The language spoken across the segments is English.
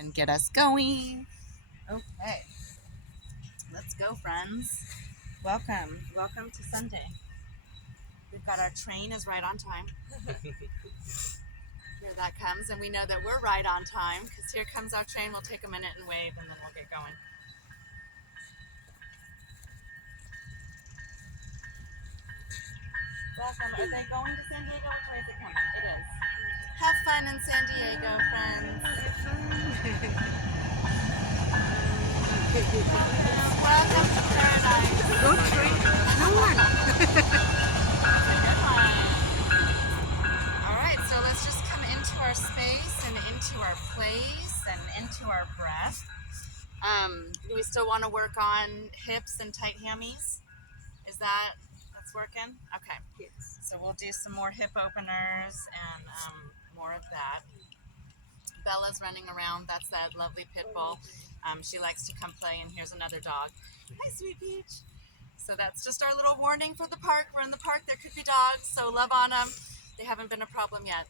and get us going. Okay, let's go, friends. Welcome to Sunday. We've got our train is right on time. Here that comes, and we know that we're right on time because here comes our train. We'll take a minute and wave, and then we'll get going. Welcome. Are they going to San Diego? Which way is it coming? It is. Have fun in San Diego, friends. Welcome to paradise. Go train. No one. All right, so let's just come into our space and into our place and into our breath. Do we still want to work on hips and tight hammies? Is that's working? Okay. Yes. So we'll do some more hip openers and more of that. Bella's running around. That's that lovely pit bull. She likes to come play, and here's another dog. Hi, Sweet Peach. So that's just our little warning for the park. We're in the park. There could be dogs, so love on them. They haven't been a problem yet.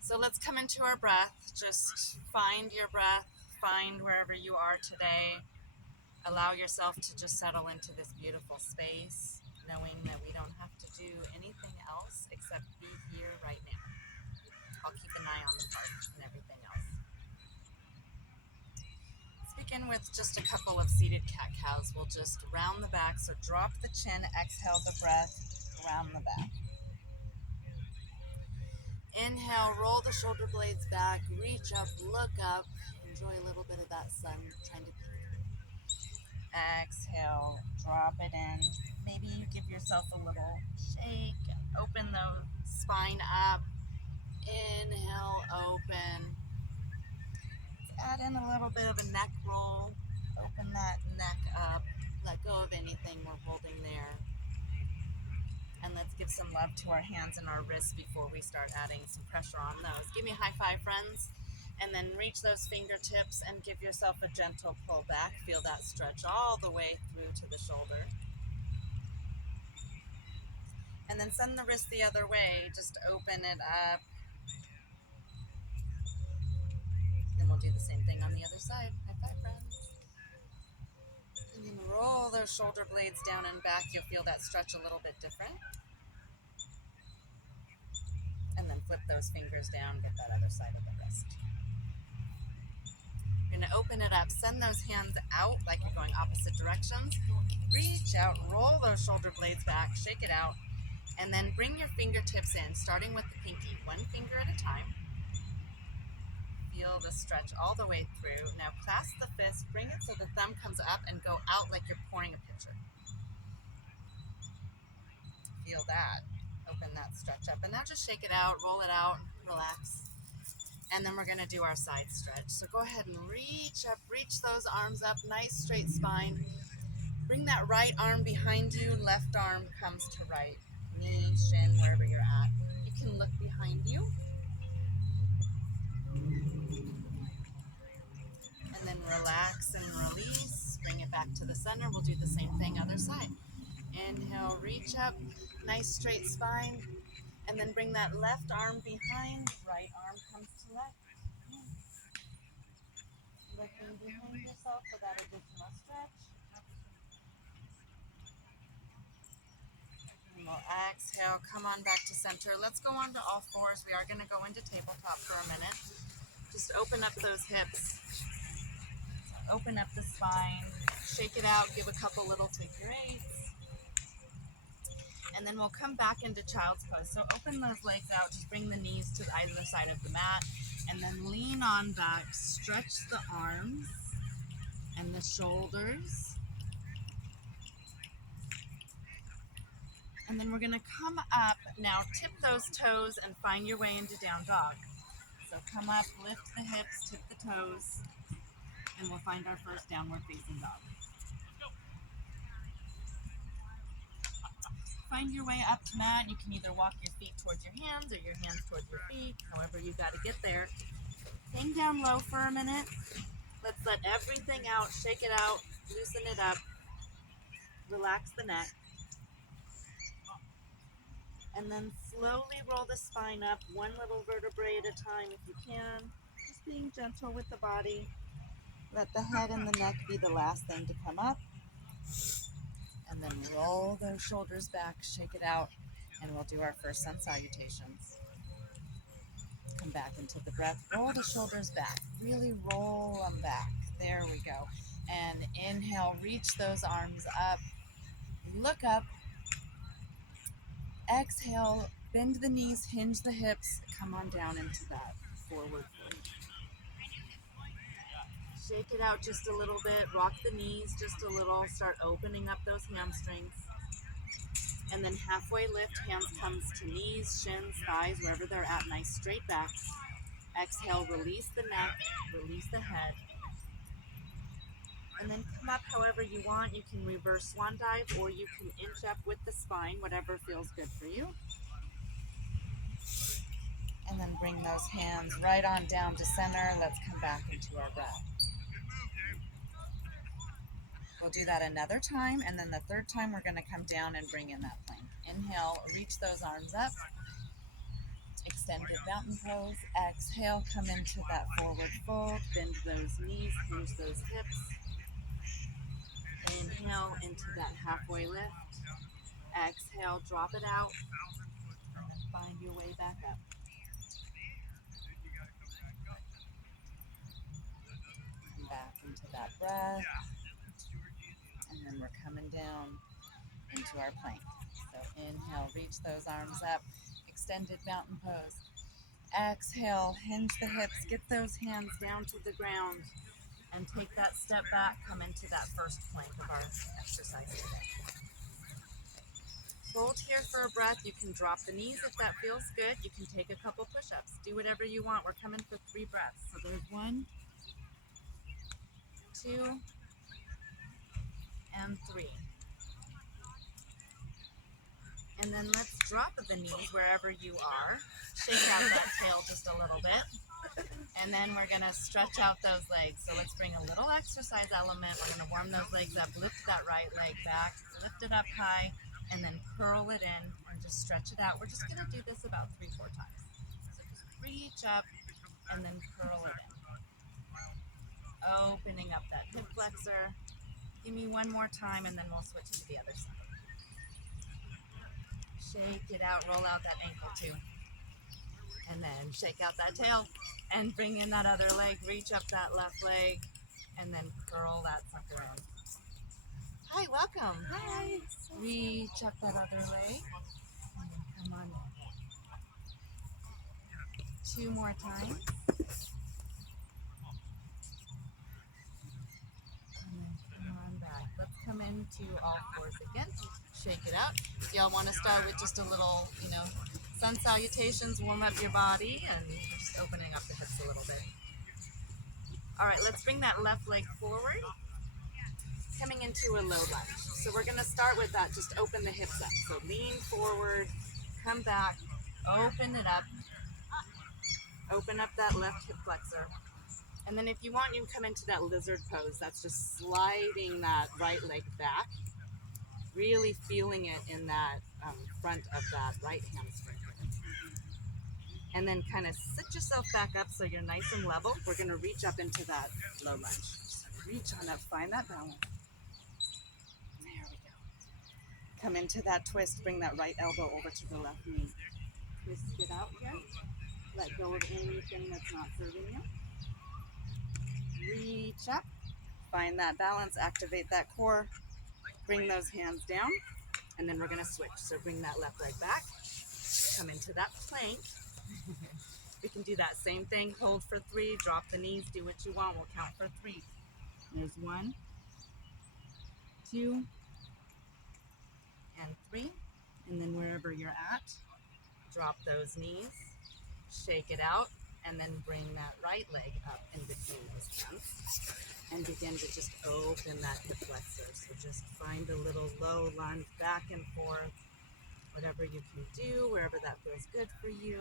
So let's come into our breath. Just find your breath. Find wherever you are today. Allow yourself to just settle into this beautiful space, knowing that we don't have to do anything else except be here right now. I'll keep an eye on the park and everything else. Let's begin with just a couple of seated cat-cows. We'll just round the back, so drop the chin, exhale the breath, round the back. Inhale, roll the shoulder blades back, reach up, look up, enjoy a little bit of that sun trying to peek. Exhale, drop it in. Maybe you give yourself a little shake, open the spine up. Inhale, open. Add in a little bit of a neck roll. Open that neck up. Let go of anything we're holding there. And let's give some love to our hands and our wrists before we start adding some pressure on those. Give me a high five, friends. And then reach those fingertips and give yourself a gentle pull back. Feel that stretch all the way through to the shoulder. And then send the wrist the other way. Just open it up. And we'll do the same thing on the other side. High five, friends. And then roll those shoulder blades down and back. You'll feel that stretch a little bit different. And then flip those fingers down. Get that other side of the wrist. You're going to open it up. Send those hands out like you're going opposite directions. Reach out. Roll those shoulder blades back. Shake it out. And then bring your fingertips in, starting with the pinky. One finger at a time. Feel the stretch all the way through. Now clasp the fist. Bring it so the thumb comes up and go out like you're pouring a pitcher. Feel that. Open that stretch up. And now just shake it out. Roll it out. Relax. And then we're going to do our side stretch. So go ahead and reach up, reach those arms up, nice straight spine. Bring that right arm behind you, left arm comes to right. Knee, shin, wherever you're at. You can look behind you. And then relax and release. Bring it back to the center. We'll do the same thing other side. Inhale, reach up, nice straight spine. And then bring that left arm behind, right arm comes to left. Looking behind yourself for that additional stretch. And we'll exhale, come on back to center. Let's go on to all fours. We are going to go into tabletop for a minute. Just open up those hips. Open up the spine. Shake it out. Give a couple little figure eights. And then we'll come back into child's pose. So open those legs out. Just bring the knees to either side of the mat. And then lean on back. Stretch the arms and the shoulders. And then we're going to come up. Now tip those toes and find your way into down dog. So come up, lift the hips, tip the toes, and we'll find our first downward facing dog. Find your way up to mat. You can either walk your feet towards your hands or your hands towards your feet, however you got to get there. Hang down low for a minute. Let's let everything out, shake it out, loosen it up, relax the neck. And then slowly roll the spine up, one little vertebrae at a time if you can. Just being gentle with the body. Let the head and the neck be the last thing to come up. And then roll those shoulders back, shake it out, and we'll do our first sun salutations. Come back into the breath, roll the shoulders back, really roll them back. There we go. And inhale, reach those arms up, look up. Exhale, bend the knees, hinge the hips, come on down into that forward fold. Shake it out just a little bit, rock the knees just a little, start opening up those hamstrings. And then halfway lift, hands comes to knees, shins, thighs, wherever they're at, nice straight back. Exhale, release the neck, release the head. And then come up however you want. You can reverse swan dive or you can inch up with the spine, whatever feels good for you. And then bring those hands right on down to center. Let's come back into our breath. We'll do that another time, and then the third time we're going to come down and bring in that plank. Inhale, reach those arms up. Extended mountain pose. Exhale, come into that forward fold. Bend those knees, hinge those hips. Inhale into that halfway lift. Exhale, drop it out. And then find your way back up. Come back into that breath. And then we're coming down into our plank. So inhale, reach those arms up. Extended mountain pose. Exhale, hinge the hips, get those hands down to the ground, and take that step back, come into that first plank of our exercise today. Hold here for a breath. You can drop the knees if that feels good. You can take a couple push-ups. Do whatever you want. We're coming for 3 breaths. So there's 1, 2, and 3. And then let's drop the knees wherever you are. Shake out that tail just a little bit. And then we're going to stretch out those legs. So let's bring a little exercise element. We're going to warm those legs up. Lift that right leg back. Lift it up high. And then curl it in and just stretch it out. We're just going to do this about 3-4 times. So just reach up and then curl it in. Opening up that hip flexor. Give me one more time and then we'll switch to the other side. Shake it out, roll out that ankle too. And then shake out that tail and bring in that other leg, reach up that left leg, and then curl that sucker in. Hi, welcome. Hi. Reach up that other leg. And then come on in. 2 more times. And then come on back. Let's come into all fours again. Shake it out. If y'all want to start with just a little, sun salutations, warm up your body, and just opening up the hips a little bit. All right, let's bring that left leg forward, coming into a low lunge. So we're going to start with that, just open the hips up. So lean forward, come back, open it up, open up that left hip flexor. And then if you want, you can come into that lizard pose. That's just sliding that right leg back. Really feeling it in that front of that right hamstring. And then kind of sit yourself back up so you're nice and level. We're going to reach up into that low lunge. Just reach on up, find that balance. There we go. Come into that twist, bring that right elbow over to the left knee. Twist it out again. Let go of anything that's not serving you. Reach up, find that balance, activate that core. Bring those hands down, and then we're going to switch. So bring that left leg back, come into that plank. We can do that same thing, hold for 3, drop the knees, do what you want. We'll count for 3. There's 1, 2, and 3. And then wherever you're at, drop those knees, shake it out, and then bring that right leg up in between those hands. And begin to just open that hip flexor. So just find a little low lunge back and forth, whatever you can do, wherever that feels good for you.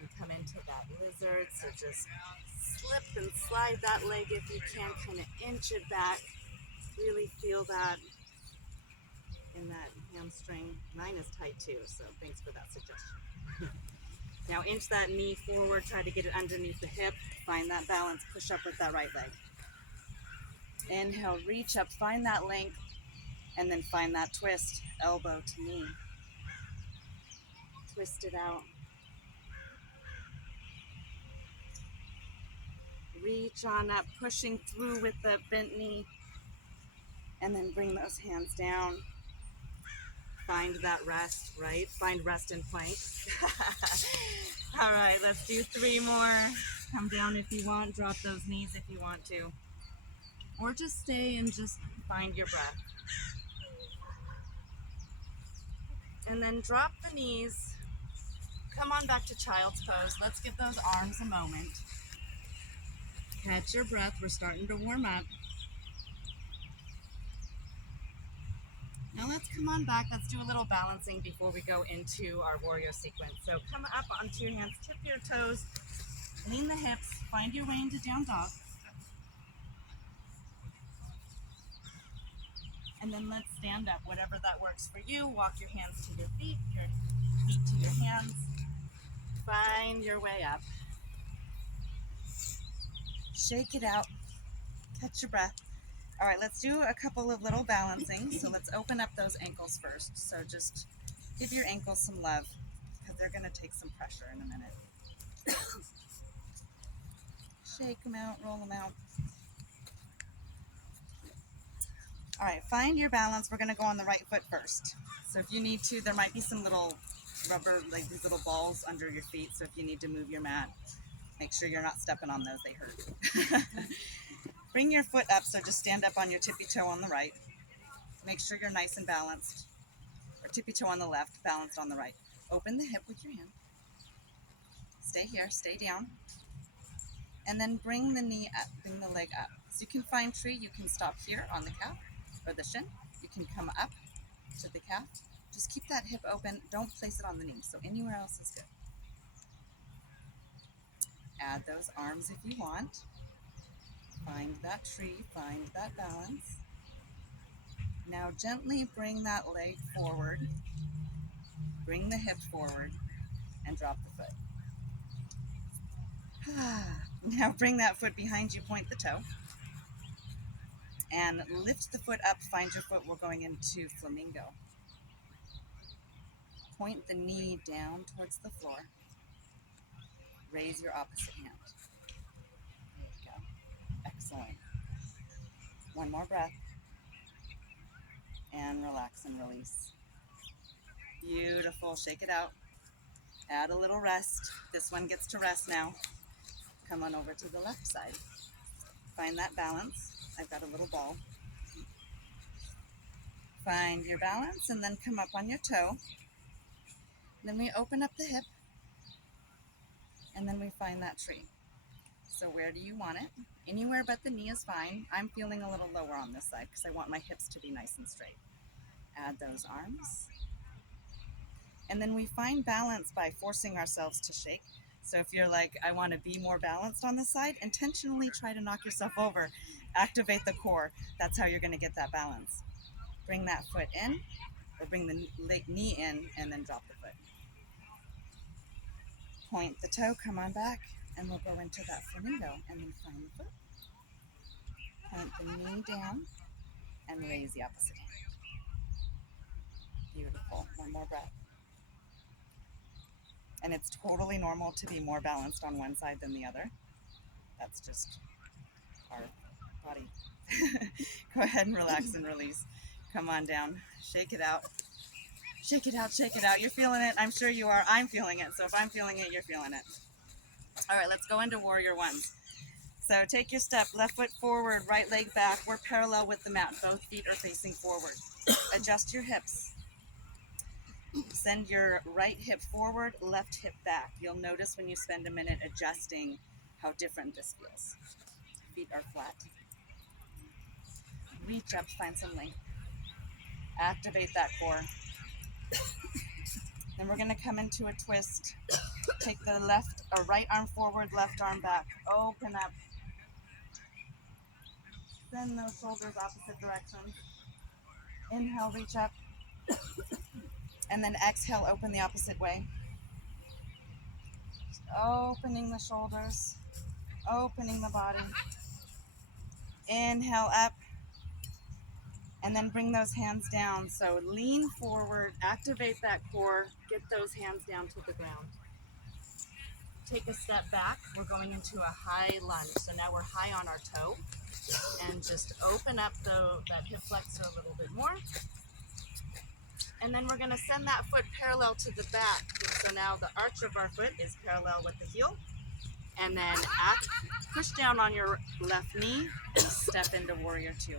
And come into that lizard. So just slip and slide that leg if you can, kind of inch it back. Really feel that in that hamstring. Mine is tight too, so thanks for that suggestion. Now inch that knee forward, try to get it underneath the hip. Find that balance, push up with that right leg. Inhale, reach up, find that length, and then find that twist, elbow to knee. Twist it out. Reach on up, pushing through with the bent knee, and then bring those hands down. Find that rest, right? Find rest in plank. All right, let's do 3 more. Come down if you want, drop those knees if you want to. Or just stay and just find your breath. And then drop the knees. Come on back to child's pose. Let's give those arms a moment. Catch your breath. We're starting to warm up. Now let's come on back. Let's do a little balancing before we go into our warrior sequence. So come up onto your hands, tip your toes, lean the hips, find your way into down dog. And then let's stand up, whatever that works for you. Walk your hands to your feet to your hands. Find your way up. Shake it out. Catch your breath. All right, let's do a couple of little balancing. So let's open up those ankles first. So just give your ankles some love because they're going to take some pressure in a minute. Shake them out, roll them out. All right, find your balance. We're going to go on the right foot first. So if you need to, there might be some little rubber, like these little balls under your feet. So if you need to move your mat, make sure you're not stepping on those. They hurt. Bring your foot up, so just stand up on your tippy toe on the right. Make sure you're nice and balanced. Or tippy toe on the left, balanced on the right. Open the hip with your hand. Stay here, stay down. And then bring the knee up, bring the leg up. So you can find tree, you can stop here on the calf or the shin. You can come up to the calf. Just keep that hip open. Don't place it on the knee, so anywhere else is good. Add those arms if you want. Find that tree, find that balance. Now gently bring that leg forward. Bring the hip forward and drop the foot. Now bring that foot behind you, point the toe. And lift the foot up, find your foot. We're going into flamingo. Point the knee down towards the floor. Raise your opposite hand. There you go. Excellent. One more breath. And relax and release. Beautiful. Shake it out. Add a little rest. This one gets to rest now. Come on over to the left side. Find that balance. I've got a little ball. Find your balance and then come up on your toe. Then we open up the hip. And then we find that tree. So where do you want it? Anywhere but the knee is fine. I'm feeling a little lower on this side because I want my hips to be nice and straight. Add those arms. And then we find balance by forcing ourselves to shake. So if you're like, I want to be more balanced on this side, intentionally try to knock yourself over. Activate the core. That's how you're going to get that balance. Bring that foot in, or bring the knee in, and then drop the foot. Point the toe, come on back, and we'll go into that flamingo, and then find the foot. Point the knee down, and raise the opposite hand. Beautiful. One more breath. And it's totally normal to be more balanced on one side than the other. That's just our body. Go ahead and relax and release. Come on down. Shake it out. Shake it out, shake it out. You're feeling it. I'm sure you are. I'm feeling it. So if I'm feeling it, you're feeling it. All right, let's go into warrior ones. So take your step, left foot forward, right leg back. We're parallel with the mat. Both feet are facing forward. Adjust your hips. Send your right hip forward, left hip back. You'll notice when you spend a minute adjusting how different this feels. Feet are flat. Reach up, find some length. Activate that core. Then we're going to come into a twist. Take the left or right arm forward, left arm back. Open up. Send those shoulders opposite directions. Inhale, reach up. And then exhale, open the opposite way. Opening the shoulders, opening the body. Inhale up, and then bring those hands down. So lean forward, activate that core, get those hands down to the ground. Take a step back. We're going into a high lunge. So now we're high on our toe, and just open up that hip flexor a little bit more. And then we're going to send that foot parallel to the back. So now the arch of our foot is parallel with the heel. And then push down on your left knee and step into warrior two.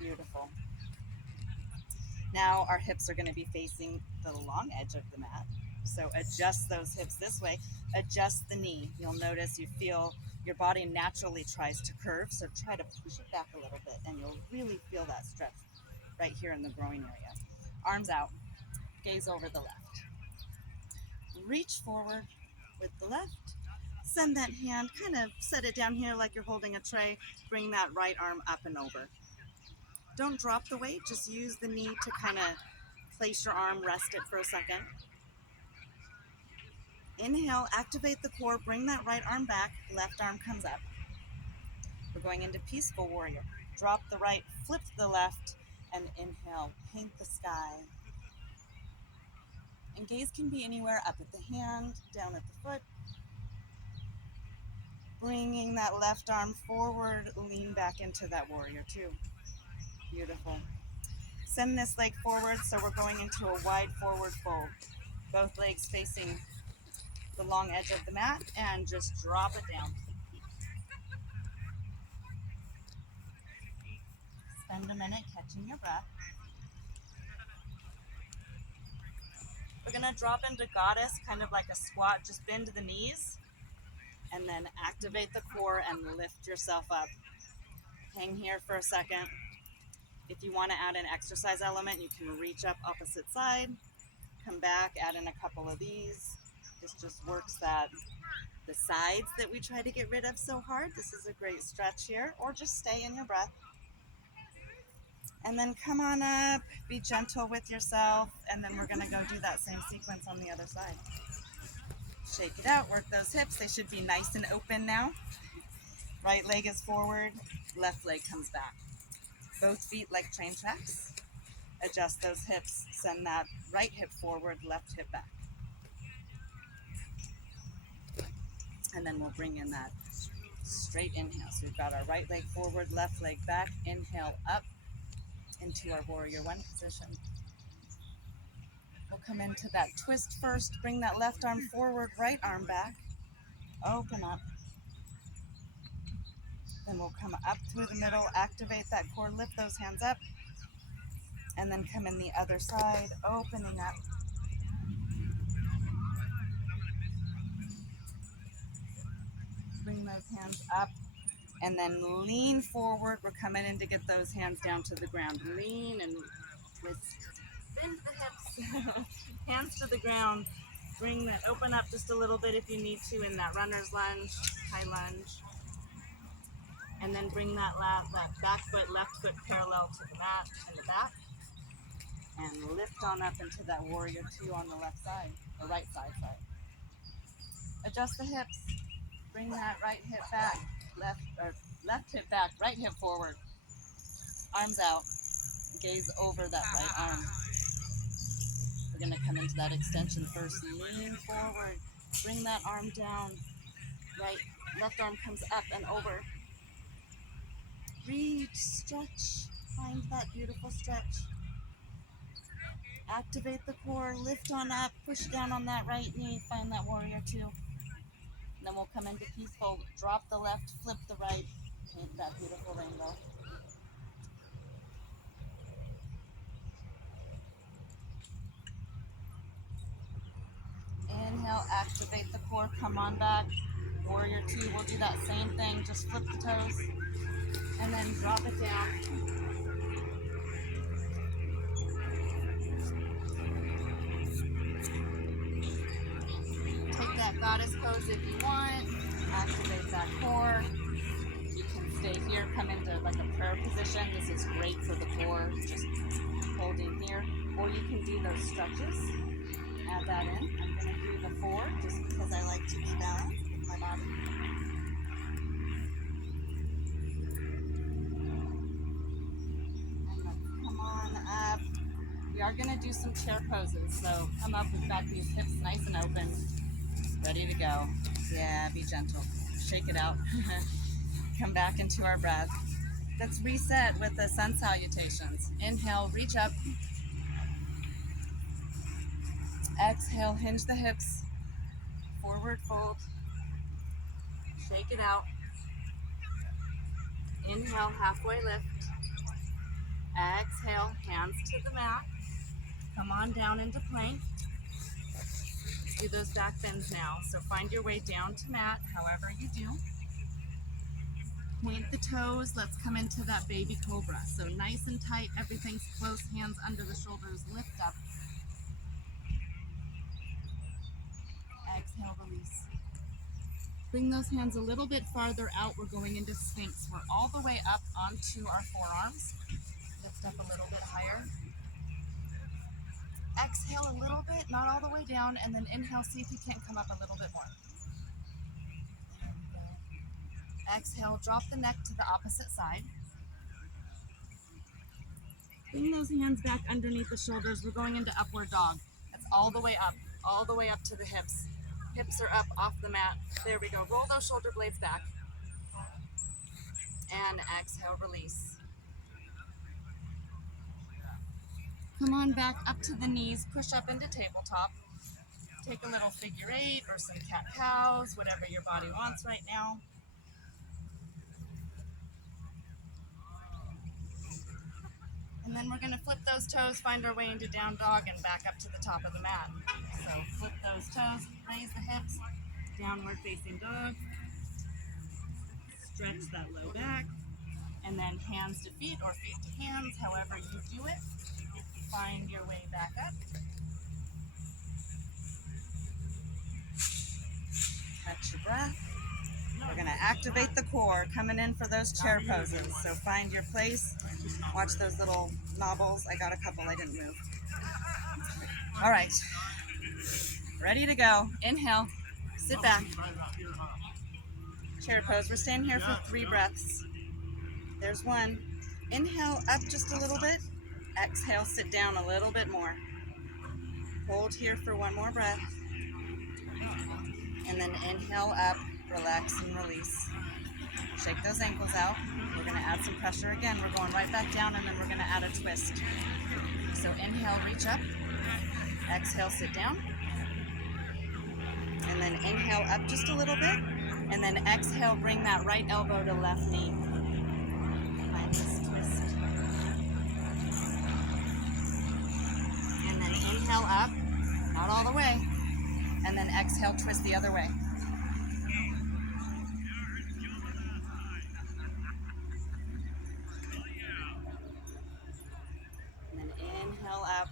Beautiful. Now our hips are going to be facing the long edge of the mat. So adjust those hips this way. Adjust the knee. You'll notice you feel your body naturally tries to curve. So try to push it back a little bit, and you'll really feel that stretch right here in the groin area. Arms out. Gaze over the left. Reach forward with the left. Send that hand, kind of set it down here like you're holding a tray. Bring that right arm up and over. Don't drop the weight, just use the knee to kind of place your arm, rest it for a second. Inhale, activate the core, bring that right arm back, left arm comes up. We're going into peaceful warrior. Drop the right, flip the left, and inhale, paint the sky. And gaze can be anywhere, up at the hand, down at the foot. Bringing that left arm forward, lean back into that warrior two. Beautiful. Send this leg forward, so we're going into a wide forward fold. Both legs facing the long edge of the mat, and just drop it down. Spend a minute catching your breath. We're gonna drop into goddess, kind of like a squat, just bend the knees, and then activate the core and lift yourself up. Hang here for a second. If you wanna add an exercise element, you can reach up opposite side, come back, add in a couple of these. This just works the sides that we try to get rid of so hard. This is a great stretch here, or just stay in your breath. And then come on up, be gentle with yourself, and then we're gonna go do that same sequence on the other side. Shake it out, work those hips. They should be nice and open now. Right leg is forward, left leg comes back. Both feet like train tracks. Adjust those hips, send that right hip forward, left hip back. And then we'll bring in that straight inhale. So we've got our right leg forward, left leg back. Inhale up into our warrior one position. We'll come into that twist first. Bring that left arm forward, right arm back. Open up. Then we'll come up through the middle, activate that core, lift those hands up. And then come in the other side, opening up. Bring those hands up, and then lean forward. We're coming in to get those hands down to the ground. Lean and bend the hips, hands to the ground. Bring that, open up just a little bit if you need to in that runner's lunge, high lunge. And then bring that back foot, left foot parallel to the mat in the back. And lift on up into that warrior two on the left side, or right side, sorry. Adjust the hips. Bring that right hip back, left hip back, right hip forward. Arms out. Gaze over that right arm. We're gonna come into that extension first. Lean forward. Bring that arm down. Left arm comes up and over. Reach, stretch. Find that beautiful stretch. Activate the core, lift on up, push down on that right knee, find that warrior two. And then we'll come into peaceful, drop the left, flip the right, paint that beautiful rainbow. Inhale, activate the core, come on back. Warrior two, we'll do that same thing, just flip the toes, and then drop it down. Take that goddess pose if you want, activate that core. You can stay here, come into like a prayer position. This is great for the core, just holding here. Or you can do those stretches add that in. I'm going to do the 4 just because I like to be balanced with my body. And let's come on up. We are going to do some chair poses. So come up, we've got these hips nice and open, ready to go. Yeah, be gentle. Shake it out. Come back into our breath. Let's reset with the sun salutations. Inhale, reach up. Exhale, hinge the hips. Forward fold. Shake it out. Inhale, halfway lift. Exhale, hands to the mat. Come on down into plank. Let's do those back bends now. So find your way down to mat, however you do. Point the toes. Let's come into that baby cobra. So nice and tight, everything's close, hands under the shoulders, lift up. Exhale, release. Bring those hands a little bit farther out. We're going into Sphinx. We're all the way up onto our forearms. Lift up a little bit higher. Exhale a little bit, not all the way down, and then inhale, see if you can't come up a little bit more. Exhale, drop the neck to the opposite side. Bring those hands back underneath the shoulders. We're going into upward dog. That's all the way up to the hips. Hips are up off the mat. There we go. Roll those shoulder blades back. And exhale, release. Come on back up to the knees. Push up into tabletop. Take a little figure 8 or some cat-cows, whatever your body wants right now. And then we're going to flip those toes, find our way into down dog and back up to the top of the mat. So flip those toes, raise the hips, downward facing dog. Stretch that low back. And then hands to feet or feet to hands, however you do it. Find your way back up. Catch your breath. We're going to activate the core, coming in for those chair poses. So find your place. Watch those little knobbles. I got a couple I didn't move. All right. Ready to go. Inhale. Sit back. Chair pose. We're staying here for 3 breaths. There's 1. Inhale up just a little bit. Exhale, sit down a little bit more. Hold here for 1 more breath. And then inhale up, relax and release. Shake those ankles out. We're going to add some pressure again. We're going right back down, and then we're going to add a twist. So inhale, reach up. Exhale, sit down. And then inhale up just a little bit. And then exhale, bring that right elbow to left knee. Find this twist. And then inhale up, not all the way. And then exhale, twist the other way. And then inhale up.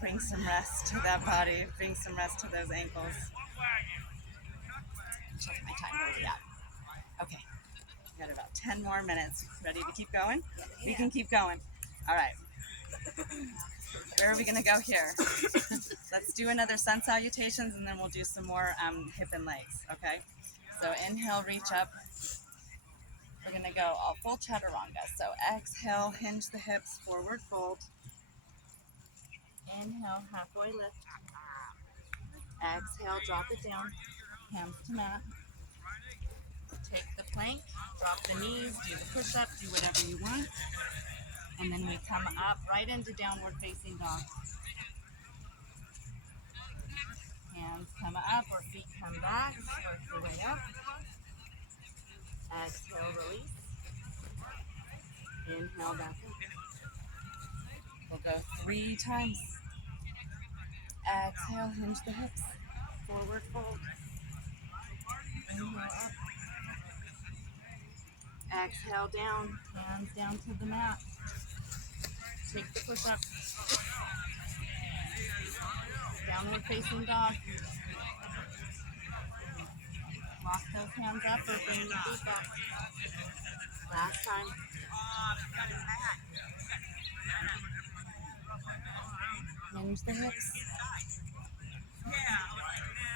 Bring some rest to that body. Bring some rest to those ankles. Check my time, where are we at? Okay, we got about 10 more minutes. Ready to keep going? Yeah. We can keep going. All right. Where are we gonna go here? Let's do another sun salutations, and then we'll do some more hip and legs, okay? So inhale, reach up. We're gonna go all full chaturanga. So exhale, hinge the hips, forward fold. Inhale, halfway lift. Exhale, drop it down. Hands to mat. Take the plank, drop the knees, do the push-up, do whatever you want. And then we come up right into downward facing dog. Hands come up or feet come back. Work your way up. Exhale, release. Inhale, back up. We'll go 3 times. Exhale, hinge the hips. Forward fold. Inhale up. Exhale down. Hands down to the mat. Take the push up. Downward facing dog. Lock those hands up or bring the feet back. Last time. Hinge the hips.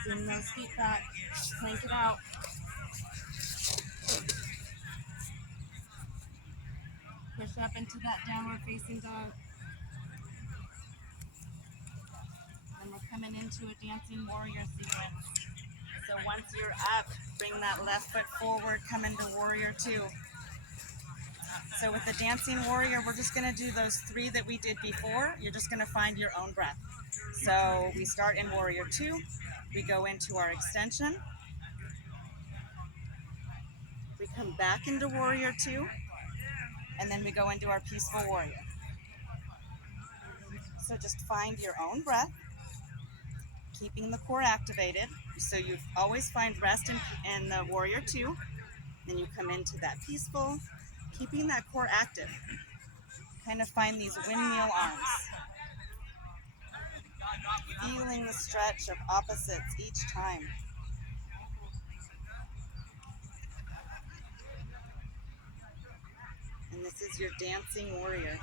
Bring those feet back. Plank it out. Push up into that downward facing dog. And we're coming into a dancing warrior sequence. So once you're up, bring that left foot forward, come into warrior 2. So with the dancing warrior, we're just going to do those 3 that we did before. You're just going to find your own breath. So we start in warrior 2. We go into our extension. We come back into warrior 2. And then we go into our peaceful warrior. So just find your own breath, keeping the core activated. So you always find rest in the warrior 2. Then you come into that peaceful, keeping that core active. Kind of find these windmill arms. Feeling the stretch of opposites each time. And this is your dancing warrior.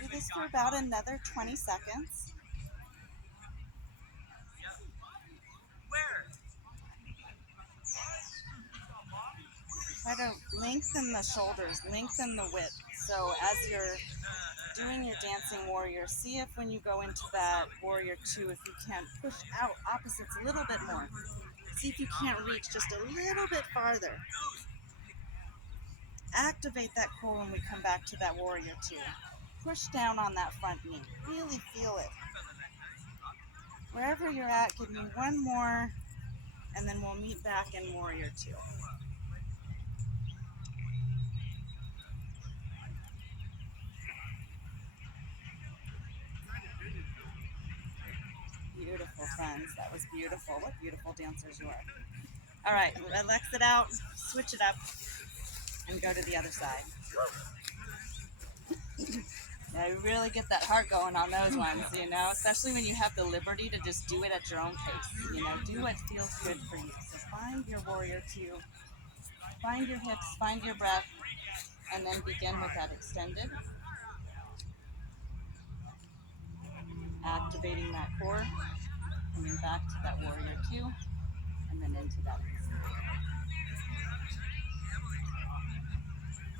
Do this for about another 20 seconds. Try to lengthen the shoulders, lengthen the width. So as you're doing your dancing warrior, see if when you go into that warrior 2, if you can push out opposites a little bit more. See if you can't reach just a little bit farther. Activate that core when we come back to that warrior 2. Push down on that front knee. Really feel it. Wherever you're at, give me one more, and then we'll meet back in warrior 2. Beautiful, friends. That was beautiful. What beautiful dancers you are. All right, relax it out, switch it up, and go to the other side. Yeah, you really get that heart going on those ones, you know, especially when you have the liberty to just do it at your own pace. You know, do what feels good for you. So find your warrior 2, find your hips, find your breath, and then begin with that extended. Activating that core, coming back to that warrior 2, and then into that.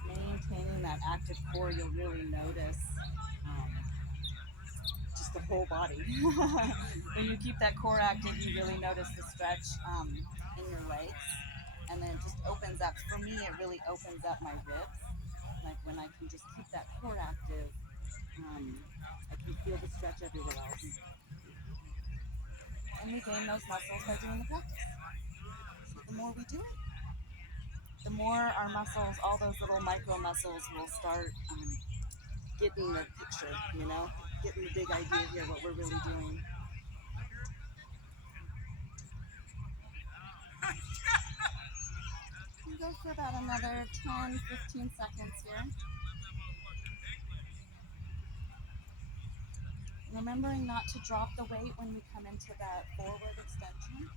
Maintaining that active core, you'll really notice just the whole body. When you keep that core active, you really notice the stretch in your legs, and then it just opens up. For me, it really opens up my ribs. Like when I can just keep that core active, I can feel the stretch everywhere else. And we gain those muscles by doing the practice. So the more we do it, the more our muscles, all those little micro muscles, will start getting the picture, you know, getting the big idea here, what we're really doing. We'll go for about another 10, 15 seconds here. Remembering not to drop the weight when we come into that forward extension.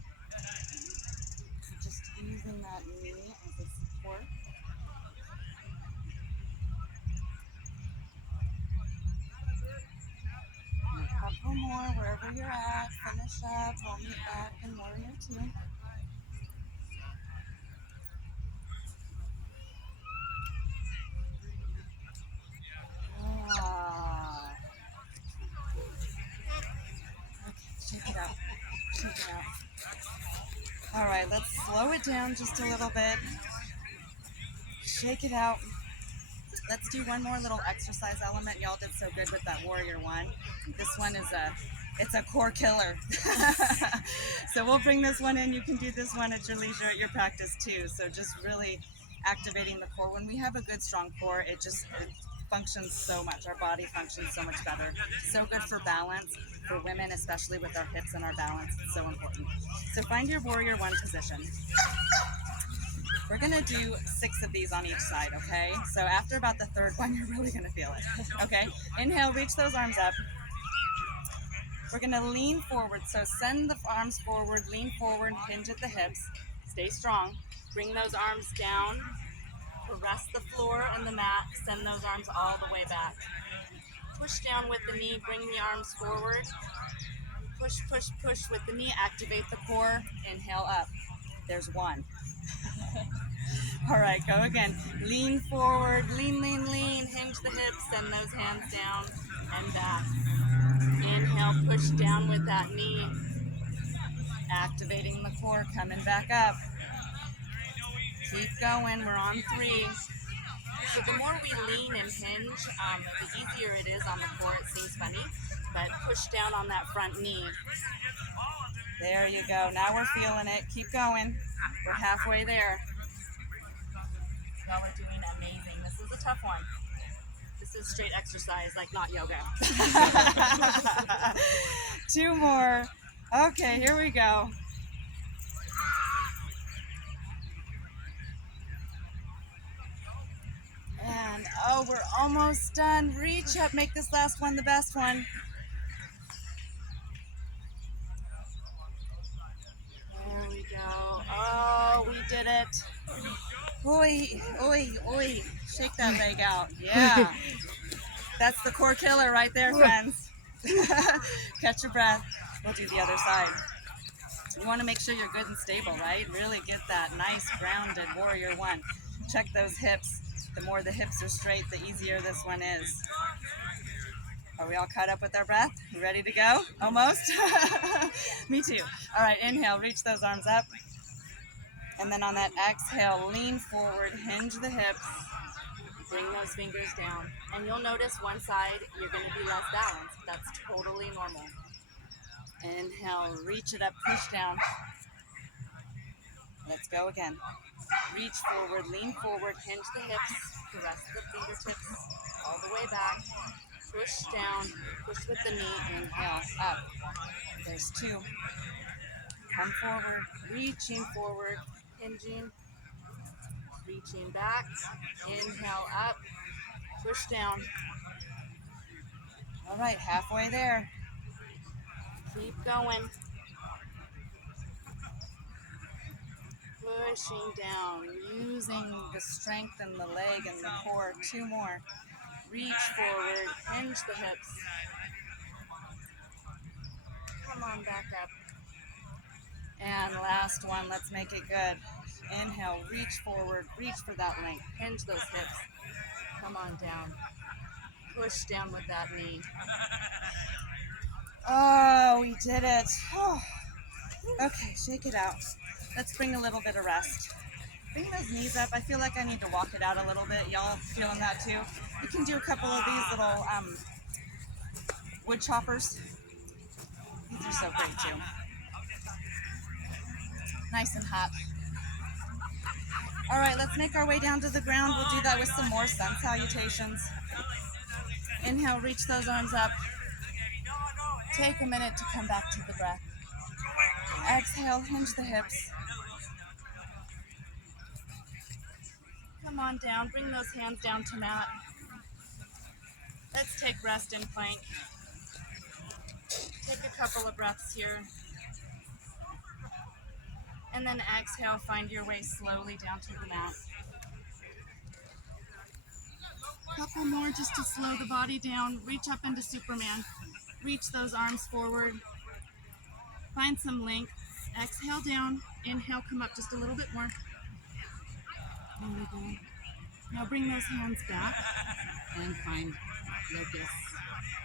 Just using that knee as a support. And a couple more wherever you're at. Finish up. We'll meet back in warrior 2. Okay, shake it out. Shake it out. All right, let's slow it down just a little bit. Shake it out. Let's do one more little exercise element. Y'all did so good with that warrior 1. This one is it's a core killer. So we'll bring this one in. You can do this one at your leisure at your practice too. So just really activating the core. When we have a good strong core, it functions so much. Our body functions so much better. So good for balance, for women, especially with our hips and our balance. It's so important. So find your warrior 1 position. We're gonna do 6 of these on each side, okay? So after about the 3rd one, you're really gonna feel it, okay? Inhale, reach those arms up. We're gonna lean forward, so send the arms forward, lean forward, hinge at the hips, stay strong. Bring those arms down, Press the floor and the mat. Send those arms all the way back. Push down with the knee. Bring the arms forward. Push, push, push with the knee. Activate the core. Inhale up. There's one. All right, go again. Lean forward. Lean, lean, lean. Hinge the hips. Send those hands down and back. Inhale, push down with that knee. Activating the core. Coming back up. Keep going. We're on 3. So the more we lean and hinge, the easier it is on the core. It seems funny, but push down on that front knee. There you go. Now we're feeling it. Keep going. We're halfway there. Y'all are doing amazing. This is a tough one. This is straight exercise, like not yoga. 2 more. Okay, here we go. And oh, we're almost done. Reach up, make this last one the best one. There we go. Oh, we did it. Oi, oi, oi. Shake that leg out. Yeah. That's the core killer right there, friends. Catch your breath. We'll do the other side. You want to make sure you're good and stable, right? Really get that nice grounded warrior 1. Check those hips. The more the hips are straight, the easier this one is. Are we all caught up with our breath? You ready to go? Almost? Me too. All right, inhale, reach those arms up. And then on that exhale, lean forward, hinge the hips. Bring those fingers down. And you'll notice one side, you're going to be less balanced. That's totally normal. Inhale, reach it up, push down. Let's go again. Reach forward, lean forward, hinge the hips, press the fingertips all the way back. Push down, push with the knee, inhale, up. There's 2. Come forward, reaching forward, hinging, reaching back. Inhale, up, push down. All right, halfway there. Keep going. Pushing down, using the strength in the leg and the core. 2 more. Reach forward, hinge the hips. Come on back up. And last one, let's make it good. Inhale, reach forward, reach for that length. Hinge those hips. Come on down. Push down with that knee. Oh, we did it. Oh. Okay, shake it out. Let's bring a little bit of rest. Bring those knees up. I feel like I need to walk it out a little bit. Y'all feeling that too? You can do a couple of these little wood choppers. These are so great too. Nice and hot. All right, let's make our way down to the ground. We'll do that with some more sun salutations. Inhale, reach those arms up. Take a minute to come back to the breath. Exhale, hinge the hips. Come on down, bring those hands down to mat. Let's take rest in plank. Take a couple of breaths here. And then exhale, find your way slowly down to the mat. Couple more just to slow the body down. Reach up into Superman. Reach those arms forward. Find some length. Exhale down. Inhale, come up just a little bit more. There we go. Now bring those hands back and find locust.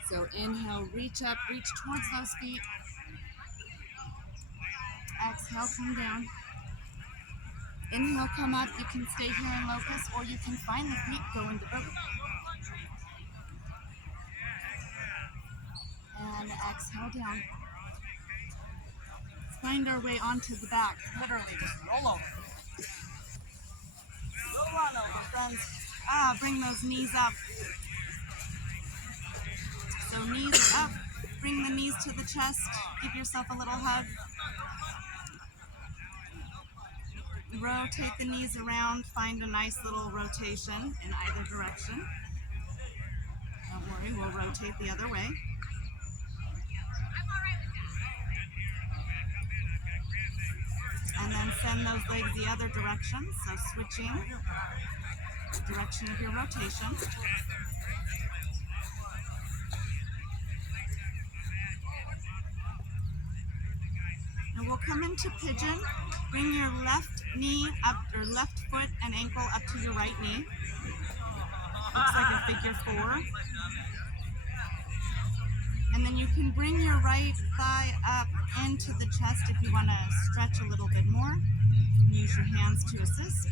So inhale, reach up, reach towards those feet. Exhale, come down. Inhale, come up. You can stay here in locust or you can find the feet, go into both. And exhale down. Let's find our way onto the back. Literally just roll over. Roll on over, friends. Bring those knees up. So knees are up. Bring the knees to the chest. Give yourself a little hug. Rotate the knees around. Find a nice little rotation in either direction. Don't worry, we'll rotate the other way. And then send those legs the other direction. So switching. direction of your rotation. And we'll come into pigeon. Bring your left knee up, or left foot and ankle up to your right knee. Looks like a figure 4. And then you can bring your right thigh up into the chest if you want to stretch a little bit more. Use your hands to assist.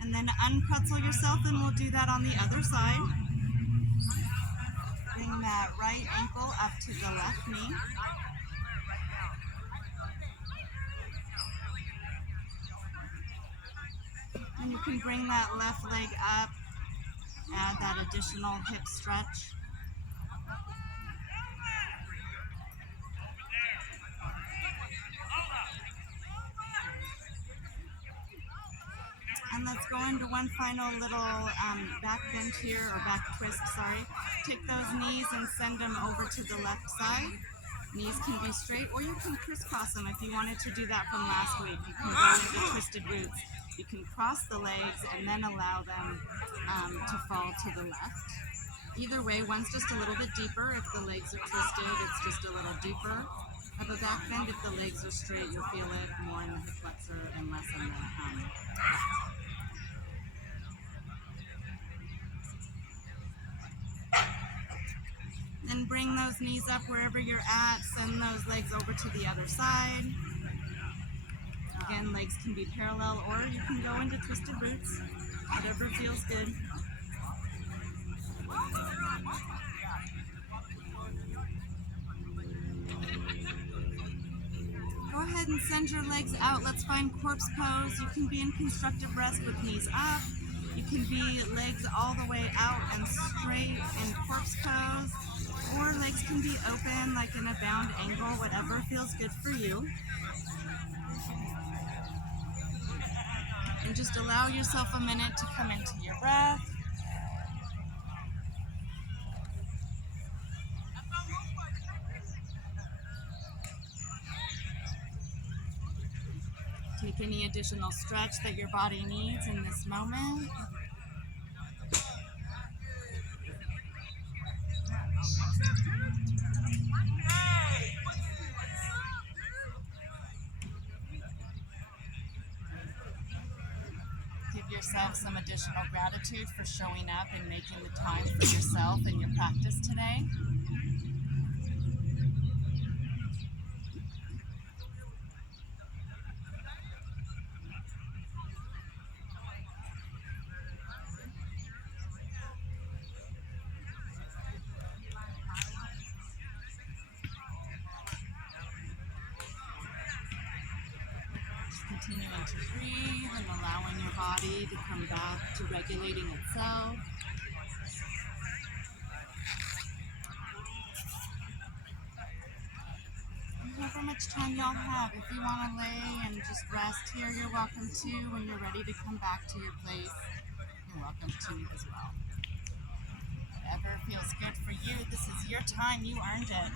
And then unpretzel yourself, and we'll do that on the other side. Bring that right ankle up to the left knee. And you can bring that left leg up, add that additional hip stretch. And let's go into one final little back bend here, or back twist, sorry. Take those knees and send them over to the left side. Knees can be straight, or you can crisscross them if you wanted to do that from last week. You can go into twisted roots. You can cross the legs and then allow them to fall to the left. Either way, one's just a little bit deeper. If the legs are twisted, it's just a little deeper of a back bend. If the legs are straight, you'll feel it more in the hip flexor and less in the Then bring those knees up wherever you're at. Send those legs over to the other side. Again, legs can be parallel, or you can go into twisted roots. Whatever feels good. Go ahead and send your legs out. Let's find corpse pose. You can be in constructive rest with knees up. You can be legs all the way out and straight in corpse pose. Or legs can be open, like in a bound angle, whatever feels good for you. And just allow yourself a minute to come into your breath. Take any additional stretch that your body needs in this moment. Give yourself some additional gratitude for showing up and making the time for yourself and your practice today. Continuing to breathe and allowing your body to come back to regulating itself. And however much time y'all have, if you want to lay and just rest here, you're welcome to. When you're ready to come back to your place, you're welcome to as well. Whatever feels good for you, this is your time, you earned it.